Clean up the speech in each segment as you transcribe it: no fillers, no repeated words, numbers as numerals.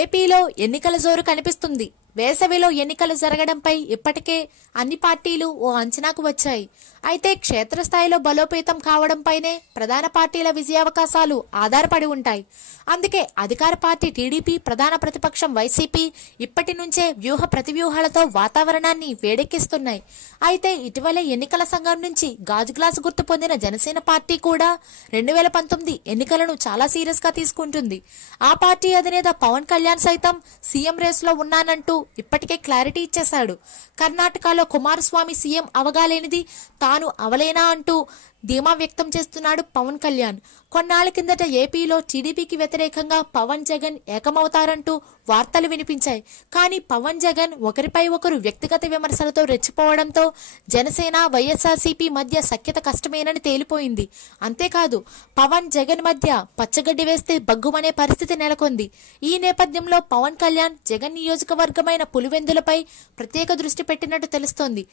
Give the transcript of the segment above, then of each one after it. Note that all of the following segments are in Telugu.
ఏపీలో ఎన్నికల జోరు కనిపిస్తుంది. వేసవిలో ఎన్నికలు జరగడంపై ఇప్పటికే అన్ని పార్టీలు ఓ అంచనాకు వచ్చాయి. అయితే క్షేత్రస్థాయిలో బలోపేతం కావడంపైనే ప్రధాన పార్టీల విజయావకాశాలు ఆధారపడి ఉంటాయి. అందుకే అధికార పార్టీ టీడీపీ, ప్రధాన ప్రతిపక్షం వైసీపీ ఇప్పటి నుంచే వ్యూహ ప్రతివ్యూహాలతో వాతావరణాన్ని వేడెక్కిస్తున్నాయి. అయితే ఇటీవలే ఎన్నికల సంఘం నుంచి గాజు గ్లాసు గుర్తు పొందిన జనసేన పార్టీ కూడా 2019 ఎన్నికలను చాలా సీరియస్ గా తీసుకుంటుంది. ఆ పార్టీ అధినేత పవన్ కళ్యాణ్ సైతం సీఎం రేస్ లో ఉన్నానంటూ ఇప్పటికే క్లారిటీ ఇచ్చేశాడు. కర్ణాటకలో కుమారస్వామి సీఎం అవగాలేనిది తాను అవలేనా అంటూ ధీమా వ్యక్తం చేస్తున్నాడు పవన్ కళ్యాణ్. కొన్నాళ్ల కిందట ఏపీలో టీడీపీకి వ్యతిరేకంగా పవన్ జగన్ ఏకమవుతారంటూ వార్తలు వినిపించాయి. కానీ పవన్ జగన్ ఒకరిపై ఒకరు వ్యక్తిగత విమర్శలతో రెచ్చిపోవడంతో జనసేన వైఎస్ఆర్సీపీ మధ్య సఖ్యత కష్టమేనని తేలిపోయింది. అంతేకాదు పవన్ జగన్ మధ్య పచ్చగడ్డి వేస్తే బగ్గుమనే పరిస్థితి నెలకొంది. ఈ నేపథ్యంలో పవన్ కళ్యాణ్ జగన్ నియోజకవర్గమైన పులివెందులపై ప్రత్యేక దృష్టి పెట్టినట్టు తెలుస్తోంది.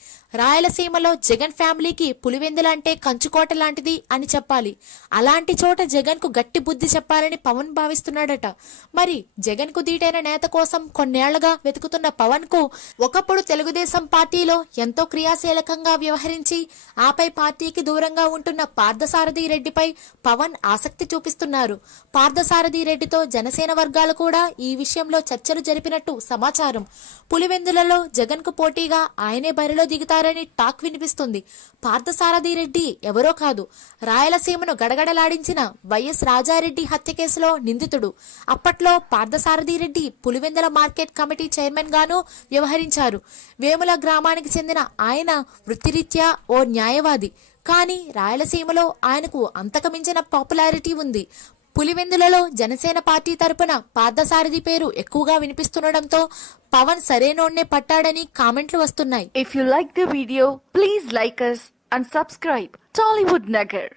రాయలసీమలో జగన్ ఫ్యామిలీకి పులివెందుల అంటే కంచుకోట లాంటిది అని చెప్పాలి. అలాంటి చోట జగన్ కు గట్టి బుద్ధి చెప్పాలని పవన్ భావిస్తున్నాడట. మరి జగన్ కు దీటైన నేత కోసం కొన్నేళ్లుగా వెతుకుతున్న పవన్ కు ఒకప్పుడు తెలుగుదేశం పార్టీలో ఎంతో క్రియాశీలకంగా వ్యవహరించి ఆపై పార్టీకి దూరంగా ఉంటున్న పార్థసారథి రెడ్డిపై పవన్ ఆసక్తి చూపిస్తున్నారు. పార్థసారథి రెడ్డితో జనసేన వర్గాలు కూడా ఈ విషయంలో చర్చలు జరిపినట్టు సమాచారం. పులివెందులలో జగన్ కు పోటీగా ఆయనే బరిలో దిగుతారని టాక్ వినిపిస్తుంది. పార్థసారథి రెడ్డి ఎవరో కాదు, రాయలసీమను గడగడలాడించిన వైఎస్ రాజారెడ్డి హత్య కేసులో నిందితుడు. అప్పట్లో Parthasarathi Reddy Pulivendula market committee chairman గాను వ్యవహరించారు. వేముల గ్రామానికి చెందిన ఆయన వృత్తిరీత్యా ఓ న్యాయవాది. కానీ రాయలసీమలో ఆయనకు అంతకమించిన పాపులారిటీ ఉంది. పులివెందులలో జనసేన పార్టీ తరపున పార్థసారథి పేరు ఎక్కువగా వినిపిస్తుండటంతో పవన్ సరైనోడ్నే పట్టాడని కామెంట్లు వస్తున్నాయి. If you like the video, please like us and subscribe Tollywood Nagar.